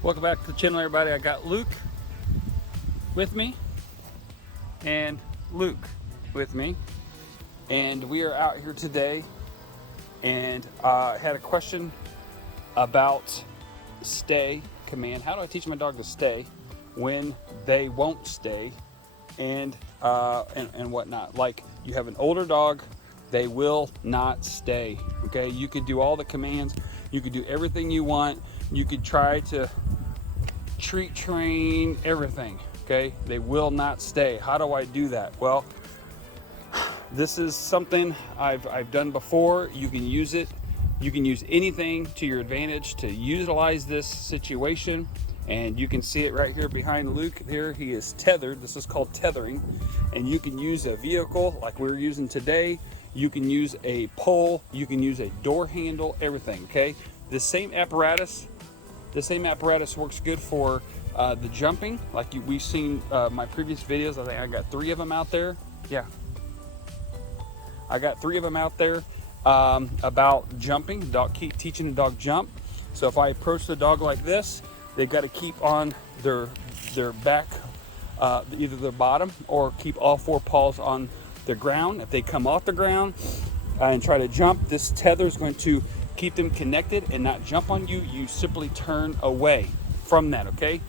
Welcome back to the channel, everybody. I got Luke with me and Luke with me, and we are out here today, and I had a question about stay command. How do I teach my dog to stay when they won't stay, and whatnot? Like, you have an older dog, they will not stay. Okay, you could do all the commands, you could do everything you want, you could try to treat, train, everything, okay? They will not stay. How do I do that? Well, this is something I've done before. You can use it. You can use anything to your advantage to utilize this situation. And you can see it right here behind Luke. Here he is tethered. This is called tethering. And you can use a vehicle like we're using today. You can use a pole. You can use a door handle, everything, okay? The same apparatus works good for the jumping. Like we've seen my previous videos. I think I got 3 of them out there. Yeah, I got 3 of them out there about jumping. Teaching the dog jump. So if I approach the dog like this, they've got to keep on their back, either their bottom, or keep all 4 paws on the ground. If they come off the ground and try to jump, this tether is going to keep them connected and not jump on you. You simply turn away from that, okay?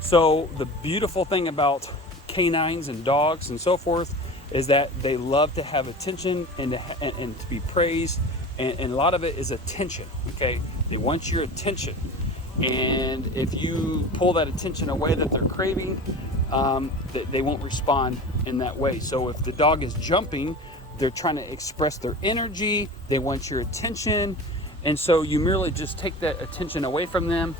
So the beautiful thing about canines and dogs and so forth is that they love to have attention and to be praised, and a lot of it is attention, okay? They want your attention, and if you pull that attention away that they're craving, they won't respond in that way. So if the dog is jumping, they're trying to express their energy, they want your attention, and so you merely just take that attention away from them.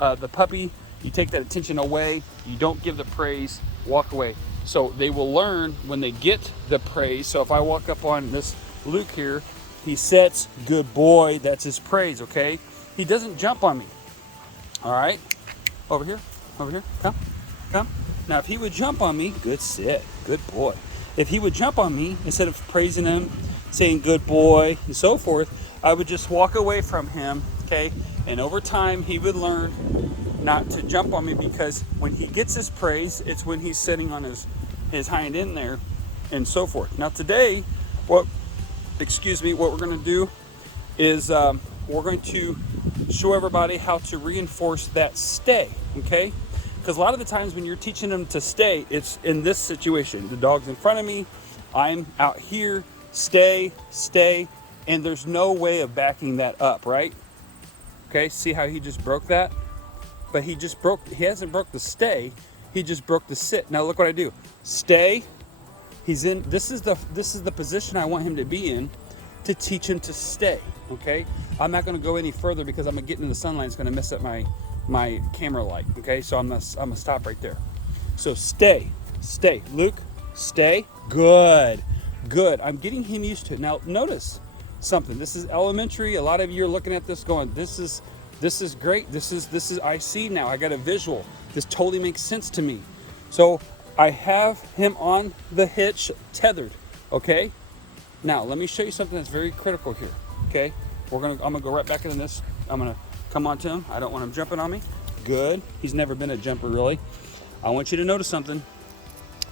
The puppy, you take that attention away, you don't give the praise, walk away. So they will learn when they get the praise. So if I walk up on this Luke here, he sits, good boy, that's his praise, okay? He doesn't jump on me. All right, over here, come. Now if he would jump on me, good sit, good boy. If he would jump on me, instead of praising him, saying good boy, and so forth, I would just walk away from him, okay? And over time, he would learn not to jump on me, because when he gets his praise, it's when he's sitting on his hind end there, and so forth. Now today, what we're gonna do is we're going to show everybody how to reinforce that stay, okay? Because a lot of the times when you're teaching them to stay, it's in this situation. The dog's in front of me, I'm out here, stay, and there's no way of backing that up, right? Okay, see how he just broke that? But he hasn't broke the stay, he just broke the sit. Now look what I do. Stay, he's in, this is the position I want him to be in to teach him to stay, okay? I'm not gonna go any further because I'm gonna get into the sunlight, it's gonna mess up my camera light, okay? So I'm gonna stop right there. So stay, Luke, stay, good. I'm getting him used to it. Now notice something, this is elementary. A lot of you are looking at this going, this is great, this is I see now, I got a visual, this totally makes sense to me. So I have him on the hitch, tethered, okay? Now let me show you something that's very critical here, okay? I'm gonna go right back into this. I'm gonna come on to him. I don't want him jumping on me. Good. He's never been a jumper, really. I want you to notice something.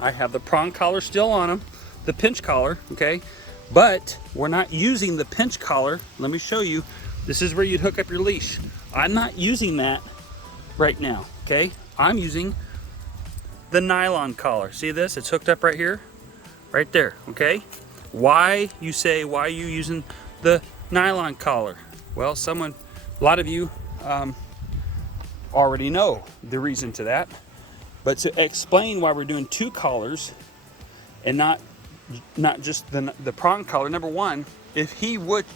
I have the prong collar still on him, the pinch collar, okay? But we're not using the pinch collar. Let me show you. This is where you'd hook up your leash. I'm not using that right now, okay? I'm using the nylon collar. See this? It's hooked up right here, right there, okay? Why you using the nylon collar? Well, a lot of you already know the reason to that, but to explain why we're doing 2 collars and not just the prong collar. Number one, if he would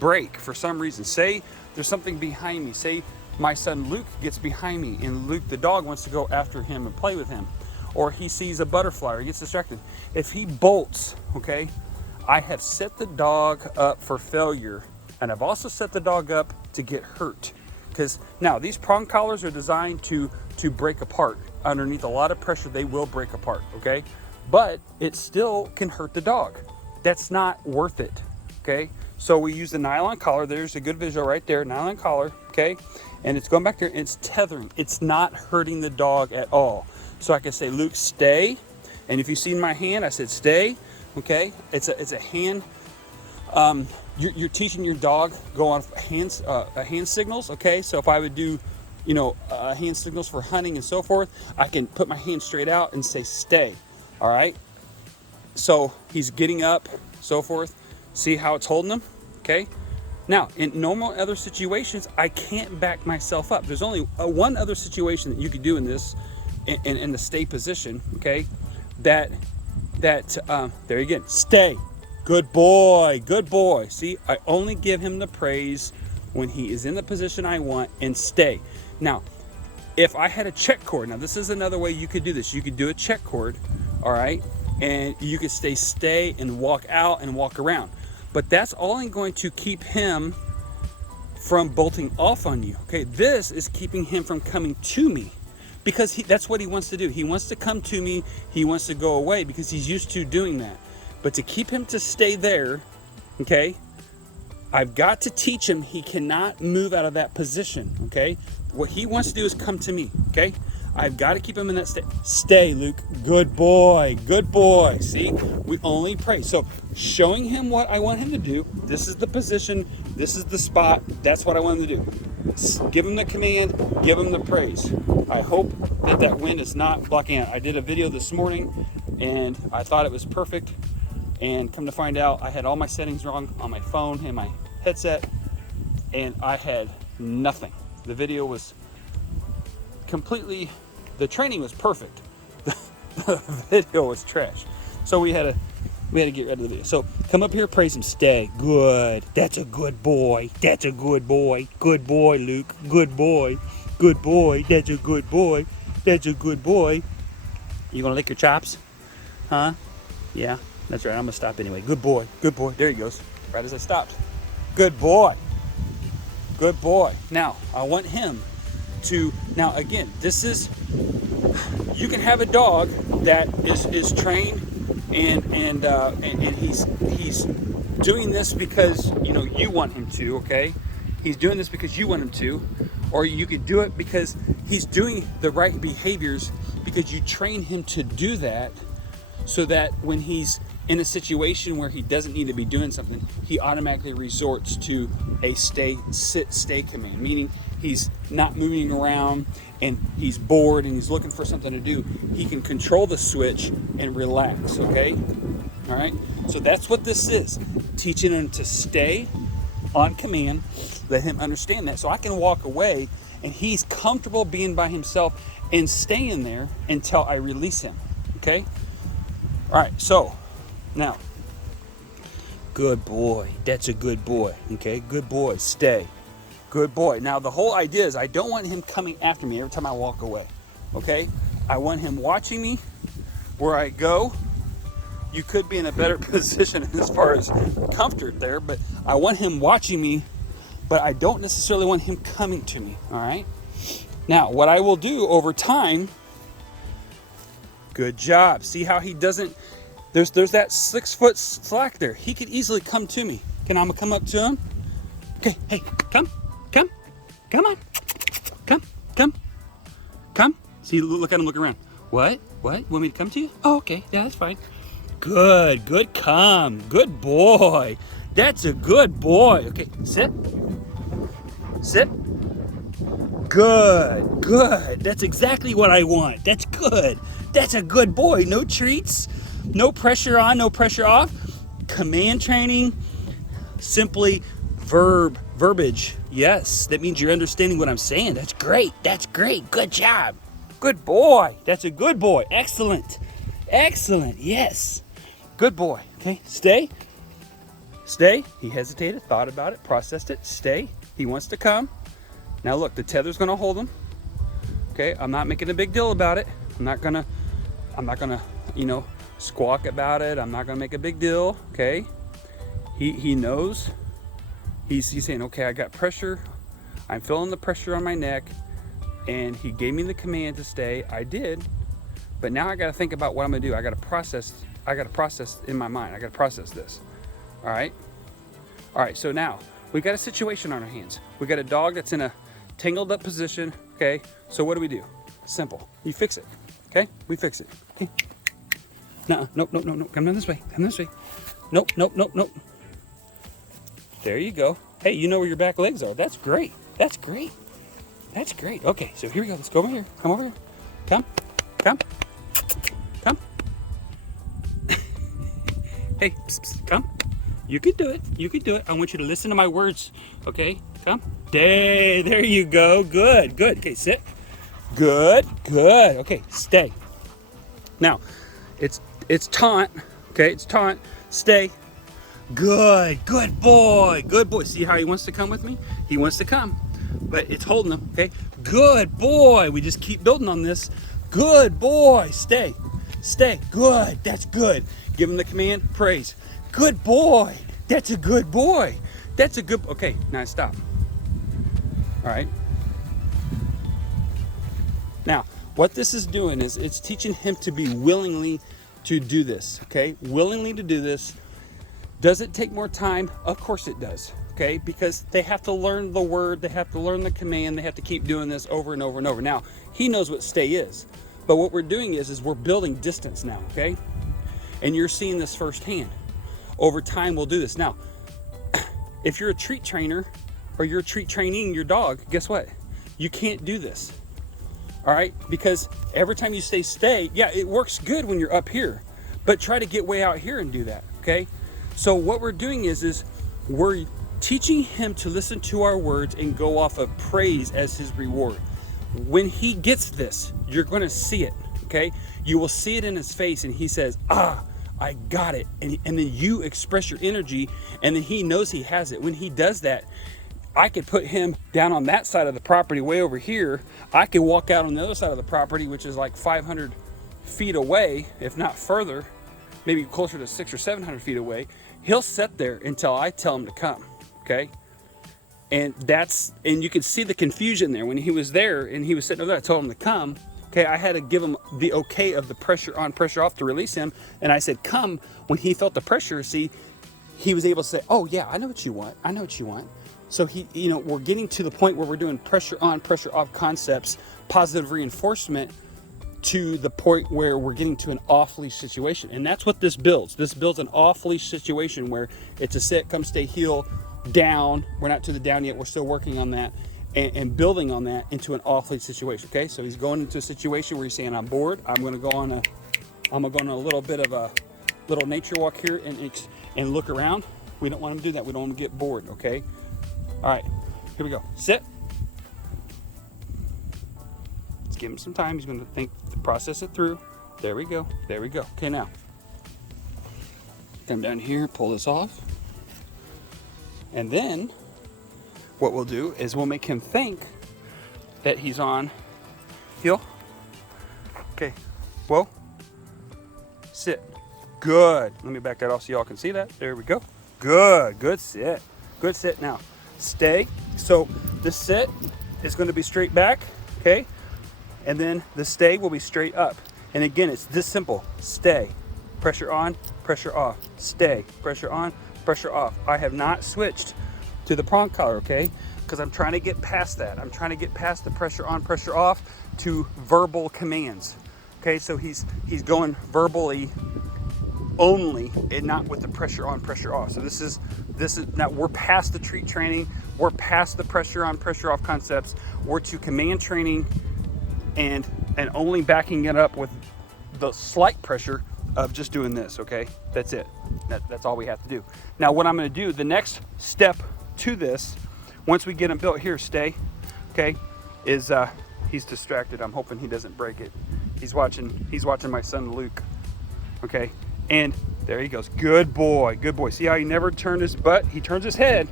break for some reason, say there's something behind me, say my son Luke gets behind me and Luke the dog wants to go after him and play with him, or he sees a butterfly or gets distracted, if he bolts, okay, I have set the dog up for failure, and I've also set the dog up to get hurt. Because now these prong collars are designed to break apart. Underneath a lot of pressure, they will break apart, okay? But it still can hurt the dog. That's not worth it, okay? So we use the nylon collar. There's a good visual right there, nylon collar. okay? And it's going back there and it's tethering. It's not hurting the dog at all. So I can say, Luke, stay. And if you see my hand, I said stay, okay? It's a hand. You're teaching your dog go on hand signals, okay? So if I would do, hand signals for hunting and so forth, I can put my hand straight out and say stay, all right? So he's getting up, so forth. See how it's holding him, okay? Now, in normal other situations, I can't back myself up. There's only one other situation that you could do in this, in the stay position, okay? There again, stay. Good boy, good boy. See, I only give him the praise when he is in the position I want, and stay. Now, if I had a check cord, now this is another way you could do this. You could do a check cord, all right? And you could stay and walk out and walk around. But that's only going to keep him from bolting off on you, okay? This is keeping him from coming to me, because that's what he wants to do. He wants to come to me. He wants to go away because he's used to doing that. But to keep him to stay there, okay, I've got to teach him he cannot move out of that position, okay? What he wants to do is come to me, okay? I've got to keep him in that state. Stay, Luke. Good boy. Good boy. See, we only pray. So showing him what I want him to do. This is the position. This is the spot. That's what I want him to do. Give him the command. Give him the praise. I hope that wind is not blocking out. I did a video this morning, and I thought it was perfect. And come to find out, I had all my settings wrong on my phone and my headset, and I had nothing. The video was completely, the training was perfect. The video was trash. So we had to get rid of the video. So come up here, praise him, stay. Good. That's a good boy. That's a good boy. Good boy, Luke. Good boy. Good boy. That's a good boy. That's a good boy. You gonna lick your chops? Huh? Yeah, that's right. I'm gonna stop anyway. Good boy. Good boy. There he goes. Right as I stopped. Good boy. Good boy. Now, I want him to, now again, this is, you can have a dog that is trained and he's doing this because you want him to, okay? He's doing this because you want him to, or you could do it because he's doing the right behaviors because you train him to do that, so that when he's in a situation where he doesn't need to be doing something, he automatically resorts to a stay command, meaning he's not moving around and he's bored and he's looking for something to do. He can control the switch and relax, okay? All right, so that's what this is, teaching him to stay on command, let him understand that, so I can walk away and he's comfortable being by himself and staying there until I release him, okay? All right, so now, good boy. That's a good boy. Okay, good boy. Stay. Good boy. Now, the whole idea is I don't want him coming after me every time I walk away. Okay, I want him watching me where I go. You could be in a better position as far as comfort there, but I want him watching me, but I don't necessarily want him coming to me. All right. Now, what I will do over time. Good job. See how he doesn't. There's that 6 foot slack there. He could easily come to me. I'm gonna come up to him. Okay, hey, come on. Come. See, look at him, look around. What? Want me to come to you? Oh, okay, yeah, that's fine. Good, come. Good boy. That's a good boy. Okay, sit. Good. That's exactly what I want. That's good. That's a good boy. No treats. No pressure on, no pressure off. Command training, simply verbiage. Yes, that means you're understanding what I'm saying. That's great. Good job. Good boy. That's a good boy. Excellent. Yes. Good boy. Okay, stay. He hesitated, thought about it, processed it. Stay. He wants to come. Now look, the tether's gonna hold him. Okay, I'm not making a big deal about it. I'm not gonna, squawk about it. I'm not gonna make a big deal. Okay, he knows. He's saying, okay, I got pressure. I'm feeling the pressure on my neck, and he gave me the command to stay. I did, but now I got to think about what I'm gonna do. I got to process in my mind. I got to process this. All right. So now we've got a situation on our hands. We got a dog that's in a tangled up position, okay? So what do? Simple. You fix it, okay? We fix it, okay? No, nope. Come down this way. Come this way. Nope. There you go. Hey, you know where your back legs are. That's great. That's great. That's great. Okay, so here we go. Let's go over here. Come over here. Come. Hey, psst, come. You can do it. I want you to listen to my words. Okay, come. There you go. Good. Okay, sit. Good. Okay, stay. Now, it's taunt. Okay, it's taunt. Stay. Good boy. See how he wants to come with me? He wants to come, but it's holding him. Okay, good boy. We just keep building on this. Good boy. Stay. Good. That's good. Give him the command. Praise. Good boy. That's a good boy. Okay, now stop. All right. Now, what this is doing is it's teaching him to be willingly to do this. Okay, willingly to do this. Does it take more time? Of course it does. Okay, because they have to learn the word, they have to learn the command, they have to keep doing this over and over and over. Now, he knows what stay is, but what we're doing is we're building distance now, okay? And you're seeing this firsthand. Over time, we'll do this. Now, if you're a treat trainer or you're treat training your dog, guess what? You can't do this, all right? Because every time you say stay, yeah, it works good when you're up here, but try to get way out here and do that, okay? So what we're doing is we're teaching him to listen to our words and go off of praise as his reward. When he gets this, you're going to see it, okay? You will see it in his face, and he says, I got it. And then you express your energy, and then he knows he has it. When he does that, I could put him down on that side of the property way over here. I could walk out on the other side of the property, which is like 500 feet away, if not further, maybe closer to 600 or 700 feet away. He'll sit there until I tell him to come, okay? And you can see the confusion there. When he was there and he was sitting over there, I told him to come. Okay, I had to give him the okay of the pressure on, pressure off to release him. And I said, come. When he felt the pressure, see, he was able to say, oh yeah, I know what you want. So we're getting to the point where we're doing pressure on, pressure off concepts, positive reinforcement to the point where we're getting to an off-leash situation. And that's what this builds. This builds an off-leash situation where it's a sit, come, stay, heel, down. We're not to the down yet. We're still working on that. And building on that into an off-leash situation. Okay, so he's going into a situation where he's saying, "I'm bored. I'm going to go on a little bit of a little nature walk here and look around." We don't want him to do that. We don't want him to get bored. Okay. All right. Here we go. Sit. Let's give him some time. He's going to process it through. There we go. Okay, now come down here, pull this off, and then what we'll do is we'll make him think that he's on heel. Okay, whoa, sit. Good. Let me back that off so y'all can see that. There we go. Good sit. Now, stay. So the sit is going to be straight back, okay? And then the stay will be straight up. And again, it's this simple. Stay. Pressure on, pressure off. Stay. Pressure on, pressure off. I have not switched to the prong collar, okay? Because I'm trying to get past that. I'm trying to get past the pressure on, pressure off to verbal commands. Okay, so he's going verbally only and not with the pressure on, pressure off. So this is now we're past the treat training, we're past the pressure on, pressure off concepts. We're to command training and only backing it up with the slight pressure of just doing this, okay? That's it. That's all we have to do. Now what I'm gonna do, the next step to this, once we get him built, here, stay, okay, is he's distracted. I'm hoping he doesn't break it. He's watching my son Luke, okay, and there he goes. Good boy. See how he never turned his butt? He turns his head,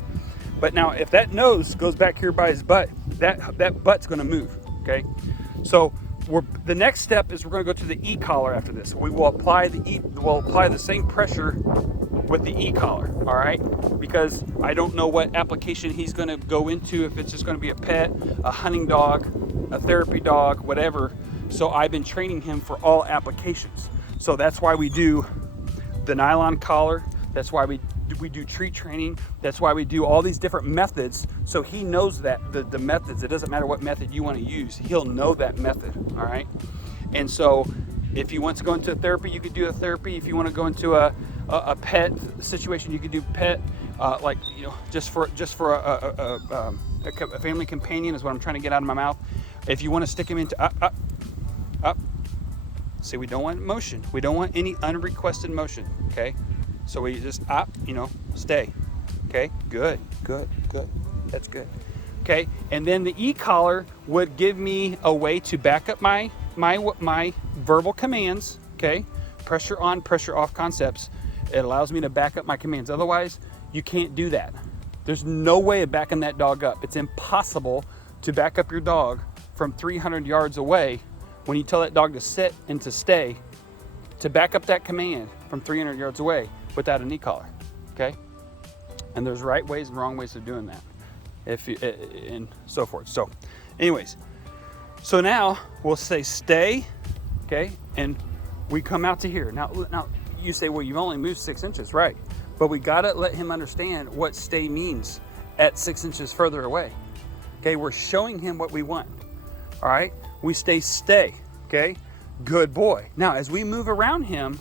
but now if that nose goes back here by his butt, that butt's gonna move, okay? So the next step is we're going to go to the e-collar after this. We will apply the same pressure with the e-collar, all right? Because I don't know what application he's going to go into, if it's just going to be a pet, a hunting dog, a therapy dog, whatever. So I've been training him for all applications. So that's why we do the nylon collar. That's why we we do treat training. That's why we do all these different methods. So he knows that the methods, it doesn't matter what method you want to use, he'll know that method, all right? And so if you want to go into a therapy, you could do a therapy. If you want to go into a pet situation, you could do pet, like, you know, just for a family companion is what I'm trying to get out of my mouth. If you want to stick him into up. See, we don't want motion. We don't want any unrequested motion, okay? So we just up, you know, stay, okay? Good. That's good, okay? And then the e-collar would give me a way to back up my verbal commands, okay? Pressure on, pressure off concepts. It allows me to back up my commands. Otherwise, you can't do that. There's no way of backing that dog up. It's impossible to back up your dog from 300 yards away when you tell that dog to sit and to stay, to back up that command from 300 yards away without an e-collar, okay? And there's right ways and wrong ways of doing that, and so forth. So anyways, so now we'll say stay, okay? And we come out to here. Now you say, well, you've only moved 6 inches, right? But we gotta let him understand what stay means at 6 inches further away, okay? We're showing him what we want, all right? We stay, okay? Good boy. Now, as we move around him,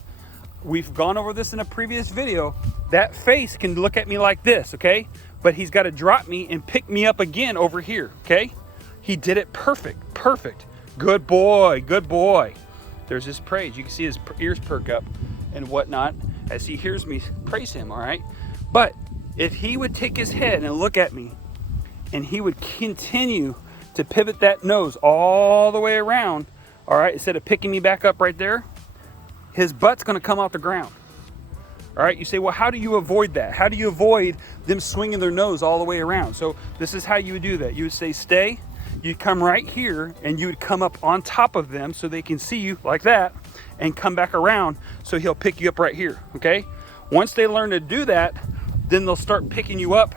we've gone over this in a previous video, that face can look at me like this, okay? But he's got to drop me and pick me up again over here, okay? He did it perfect. Good boy. There's his praise. You can see his ears perk up and whatnot as he hears me praise him, all right? But if he would take his head and look at me, and he would continue to pivot that nose all the way around, all right, instead of picking me back up right there, his butt's gonna come off the ground. All right, you say, well, how do you avoid that? How do you avoid them swinging their nose all the way around? So this is how you would do that. You would say stay, you'd come right here, and you would come up on top of them so they can see you like that, and come back around so he'll pick you up right here, okay? Once they learn to do that, then they'll start picking you up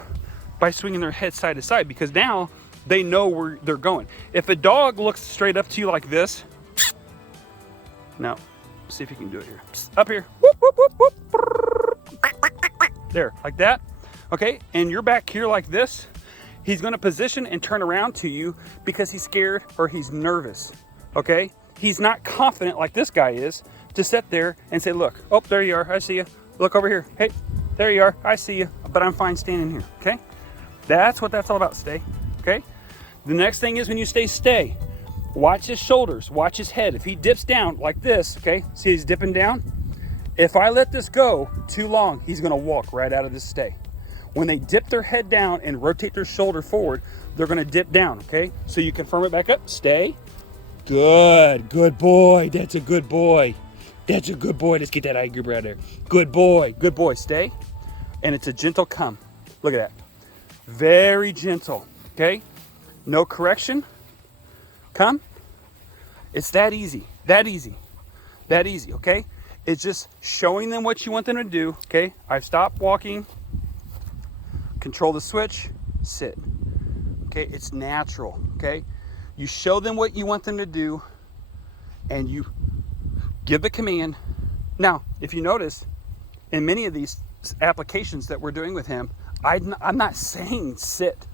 by swinging their head side to side, because now they know where they're going. If a dog looks straight up to you like this, now, see if you can do it here. Up here, whoop, whoop, whoop, whoop. There, like that, okay? And you're back here like this, he's gonna position and turn around to you because he's scared or he's nervous, okay? He's not confident like this guy is to sit there and say, look, oh, there you are, I see you. Look over here, hey, there you are, I see you, but I'm fine standing here, okay? That's what that's all about, stay, okay? The next thing is when you stay. Watch his shoulders, watch his head. If he dips down like this, okay, see he's dipping down? If I let this go too long, he's gonna walk right out of this stay. When they dip their head down and rotate their shoulder forward, they're gonna dip down, okay? So you confirm it back up, stay. Good boy, that's a good boy. Let's get that eye goober out of there. Good boy, stay. And it's a gentle come. Look at that. Very gentle, okay? No correction. Come. It's that easy, okay? It's just showing them what you want them to do, okay? I've stopped walking. Control the switch, sit. Okay, it's natural, okay? You show them what you want them to do, and you give the command. Now, if you notice, in many of these applications that we're doing with him, I'm not saying sit.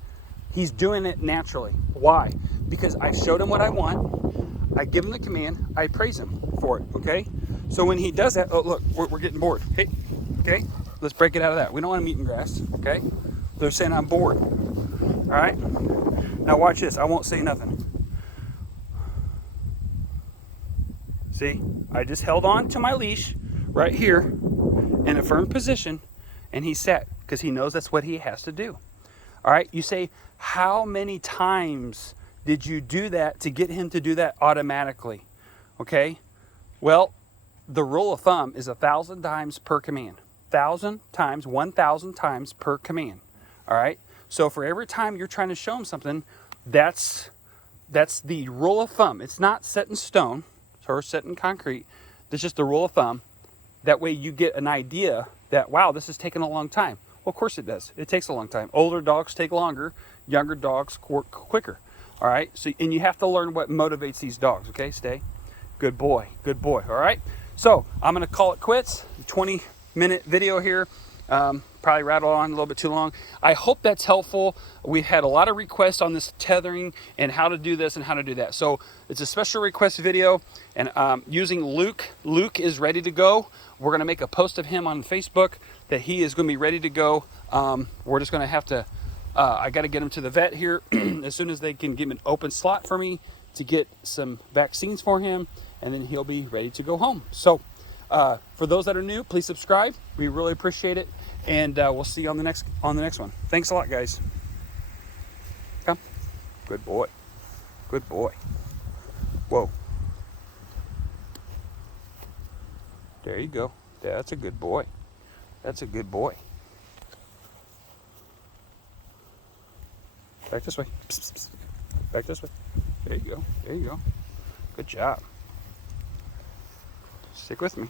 He's doing it naturally. Why? Because I showed him what I want, I give him the command, I praise him for it, okay? So when he does that, oh look, we're getting bored. Hey, okay, let's break it out of that. We don't want him eating grass, okay? They're saying I'm bored, all right? Now watch this, I won't say nothing. See, I just held on to my leash right here in a firm position, and he sat, because he knows that's what he has to do. All right, you say, how many times did you do that to get him to do that automatically? Okay, well, the rule of thumb is 1,000 times per command. 1,000 times, 1,000 times per command. All right, so for every time you're trying to show him something, that's the rule of thumb. It's not set in stone or set in concrete. It's just the rule of thumb. That way you get an idea that, wow, this is taking a long time. Well, of course it does. It takes a long time. Older dogs take longer. Younger dogs work quicker. All right. So, and you have to learn what motivates these dogs. Okay. Stay. Good boy. All right. So I'm going to call it quits. 20-minute video here. Probably rattled on a little bit too long. I hope that's helpful. We've had a lot of requests on this tethering and how to do this and how to do that. So it's a special request video, and using Luke. Luke is ready to go. We're going to make a post of him on Facebook that he is going to be ready to go. We're just going to have to, I got to get him to the vet here as soon as they can give him an open slot for me to get some vaccines for him, and then he'll be ready to go home. So for those that are new, please subscribe. We really appreciate it, and we'll see you on the next one. Thanks a lot, guys. Come, good boy, good boy. Whoa, there you go. That's a good boy. That's a good boy. Back this way. Psst, psst, psst. Back this way. There you go. There you go. Good job. Stick with me.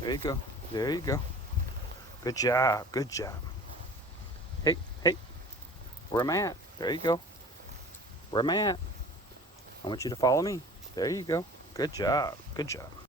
There you go. There you go. Good job. Good job. Hey, hey. Where am I at? There you go. Where am I at? I want you to follow me. There you go. Good job. Good job.